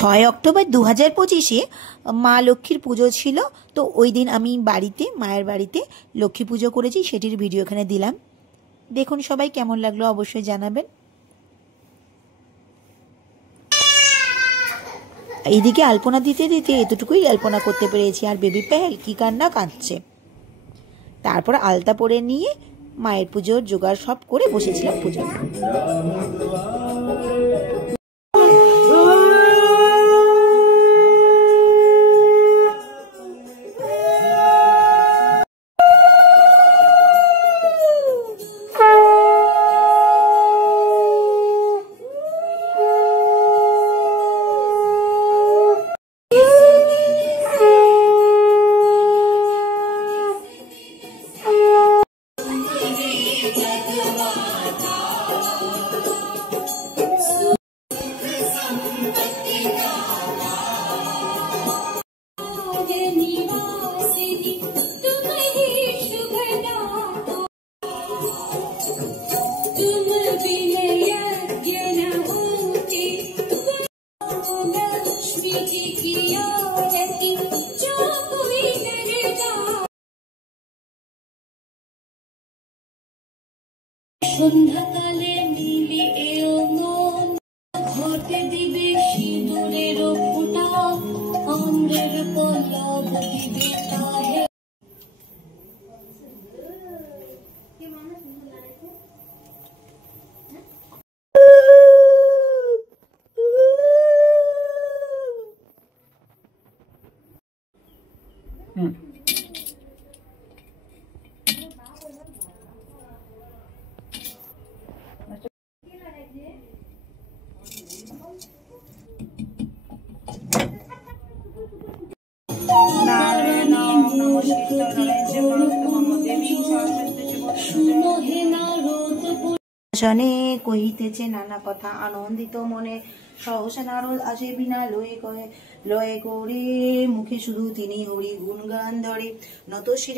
6 অক্টোবর 2025 মা লক্ষ্মীর পুজো ছিল। তো ওই দিন আমি বাড়িতে মায়ের বাড়িতে লক্ষ্মী পুজো করেছি, সেটির ভিডিও এখানে দিলাম। দেখুন সবাই কেমন লাগলো অবশ্যই জানাবেন। এইদিকে আলপনা দিতে দিতে এতটুকুই আলপনা করতে পেরেছি, আর বেবি পায়েল কি কান্না কাঁদছে। তারপর আলতা পরে নিয়ে মায়ের পুজোর জোগাড় সব করে বসেছিলাম পুজো। সন্ধ্যাকালে মিলি এও মন ঘটে দিবে সিঁদুরের ফোঁটা, অম্রের পল্লব দিবে তাহে। শনে কহিতেছে নানা কথা, আনন্দিত মনে সহসা নারদ আসে বিনা লয়ে করে মুখে শুধু তিনি হরি গুণগান ধরে। নত শিরে